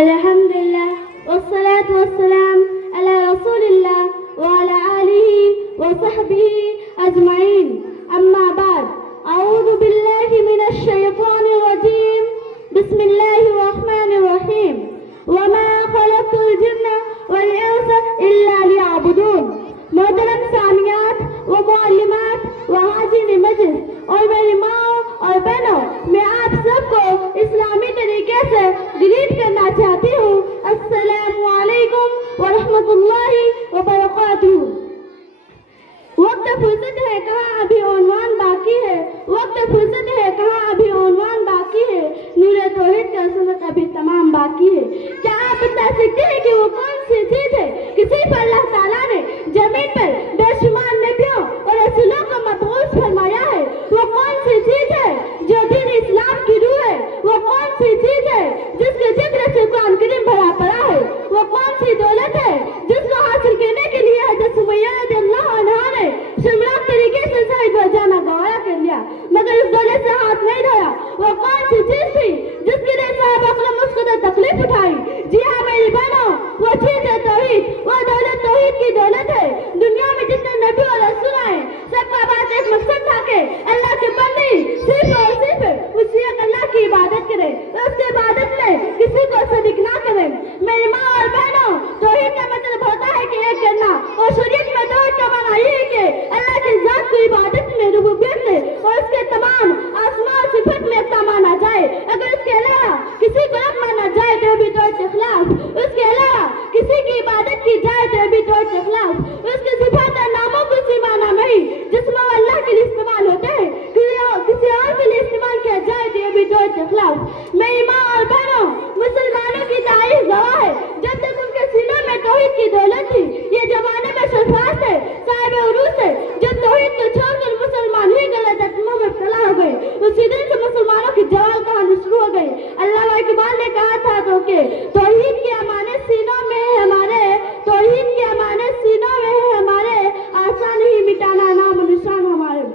Alhamdulillah, wassalatu wassalam ala Rasulillah wa ala alihi wa sahbihi ajma'in. Amma ba'd. A'udhu billahi minash shaytanir rajim. Bismillahir rahmanir rahim. Wa ma khalaqtul jinna wal insa illa liya'budun. محترم سامعات و معلمات و حاضرین مجلس اور میری ماں اور بہنوں، میں آپ سب کو اسلامی طریقے سے گریٹ کرنا چاہتی ہوں۔ السلام علیکم ورحمۃ اللہ وبرکاتہ۔ وقت فرصت ہے کہاں ابھی عنوان باقی ہے، وقت فرصت ہے کہاں ابھی عنوان باقی ہے، نور توحید کا سنت ابھی تمام باقی ہے۔ کیا آپ بتا سکتے ہیں کہ وہ کون سی چیز ہے کہ صرف اللہ تعالیٰ نے زمین پر بے شمار نبیوں اور رسولوں کو مبعوث فرمایا ہے؟ وہ کون سی چیز ہے جو دین اسلام کی روح ہے؟ وہ کون سی چیز ہے جس کے ذکر سے قرآن کریم بھرا پڑا ہے؟ وہ کون سی دولت ہے جس کو حاصل کرنے کے لیے حضرت سمیہ رضی اللہ عنہا نے شمران طریقے سے صحیح ہو جانا گوارا کر لیا مگر اس دولت سے ہاتھ نہیں دھویا؟ وہ کون سی چیز تھی جس کے لیے صحابہ اکرام اس قدر تکلیف اٹھائی؟ جی ہاں میری بہنوں، وہ چیز ہے توحید، وہ دولت توحید کی دولت ہے۔ دنیا میں جتنے نبی اور رسول آئے سب کا بات ایک مقصد تھا کہ اللہ کے بندے صرف اور صرف اسی ایک اللہ کی عبادت کرے، اس کی عبادت میں کسی کو شریک نہ کرے۔ میری ماں اور بہنوں، توحید کا مطلب ہوتا ہے کہ ایک کرنا، اور شریعت میں توحید کا معنی یہ ہے کہ اللہ کی ذات کو عبادت میں، ربوبیت میں اور اس کے تمام اسماء اور صفات میں ایک مانا جائے۔ اگر اس کے علاوہ کسی کو ایک مانا جائے تو بھی توحید کے خلاف، اس کے علاوہ کسی کی عبادت کی جائے تو بھی توحید کے خلاف، اس کے صفات اور ناموں کو اسی معنی نہیں جس میں وہ اللہ کے لیے استعمال ہوتے ہیں کسی اور کے لیے استعمال کیا جائے تو یہ بھی توحید کے خلاف۔ میری ماں اور بہنوں، مسلمانوں کی تاریخ گواہ ہے جب تک ان کے سینوں میں توحید کی دولت تھی، یہ زمانے میں سرفراز تھے، صاحب عروج تھے، جب توحید کو چھوڑ کر مسلمان ہی غلط عقیدوں میں مبتلا ہو گئے، اسی دن سے مسلمانوں کی زوال کہانی شروع ہو گئی۔ علامہ اقبال نے کہا تھا تو کہ توحید کی امانت سینوں میں ہے ہمارے، توحید کی امانت سینوں میں ہے ہمارے، آسان ہی مٹانا نام و نشان ہمارے۔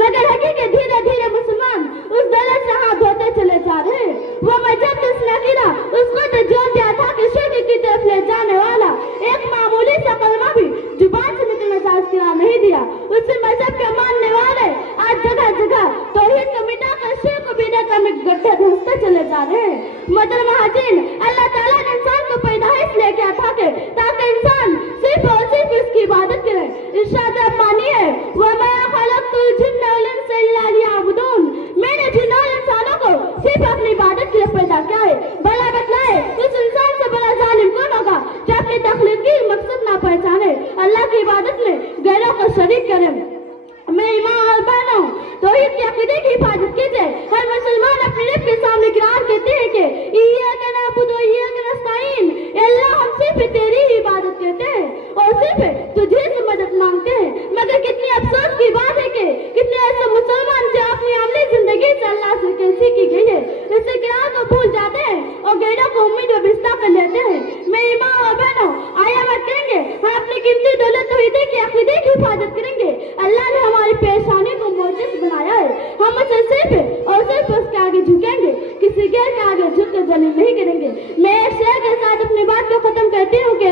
مگر حقیقت دھیرے دھیرے مسلمان اس دولت سے ہاتھ دھوتے چلے جا رہے ہیں۔ وہ مذہب جس نے گرا اس کو تو جوڑ دیا تھا کہ شرک کی طرف لے جانے والا ایک معمولی سا کلمہ بھی زبان سے نکلنے کا اختیار نہیں دیا۔ اسی مذہب کے ماننے والے آج جگہ جگہ توحید کو مٹا کر شرک و بدعت میں گڈھے دھنستے چلے جا رہے ہیں۔ محترم حاضرین، اللہ تعالیٰ نے انسان کو پیدائش لے کے تھا کہ تاکہ انسان صرف اور صرف اس کی عبادت کرے۔ ارشاد ربانی ہے، وَمَا خَلَقْتُ الْجِنَّ وَالْإِنسَ إِلَّا لِيَعْبُدُونَ، میں نے جن اور انسانوں کو صرف اپنی عبادت کے لیے پیدا کیا ہے۔ بھلا بتلائے اس انسان سے بڑا ظالم کون ہوگا جو اپنی تخلیقی مقصد نہ پہچانے، اللہ کی عبادت میں غیروں کو شریک کرے۔ میری ماں اور بہنوں، توحید کے عقیدے کی حفاظت کیجیے۔ ہر مسلمان اپنے رب کے سامنے اقرار کرتے ہیں کہ ایاک نعبد و ایاک نستعین، اے اللہ ہم صرف تیری ہی عبادت کرتے ہیں اور صرف تجھے سے مدد مانگتے ہیں۔ مگر کتنی افسوس کی بات ہے کہ کتنے ایسے مسلمان جو اپنی عملی زندگی سے اللہ سے کیسی کی گئی ہے اس اقرار کو بھول جاتے ہیں اور غیروں کو امید و بستہ کر لیتے ہیں۔ میری ماں اور بہنوں، آیا مت کریں گے ہم اپنی قیمتی دولت توحید کے عقیدے کی حفاظت کریں گے۔ اللہ نے ہماری پیشانی کو معجز بنایا ہے، ہم اسے صرف اور صرف اس کے آگے جھکیں گے، کسی غیر کے آگے جھک کر ذلیل نہیں کریں گے۔ میں ایک شعر کے ساتھ اپنی بات کو ختم کرتی ہوں کہ